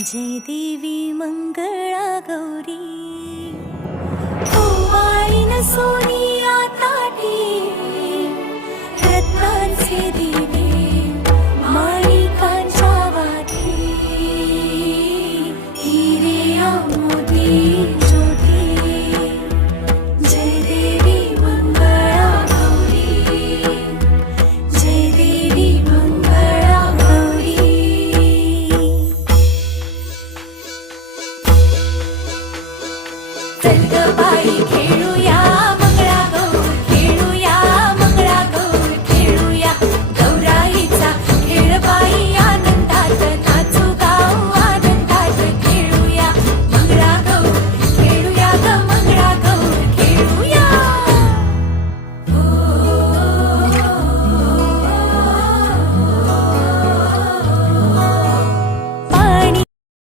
जय देवी मंगळा गौरी ओवाळीन सोनिया ताटी रत्नांचे दिवे माणिकांच्या वाती हिरे मोती ज्योती जय देवी मंगळा गौरी जय देवी मंगळा गौरी चल ग बाई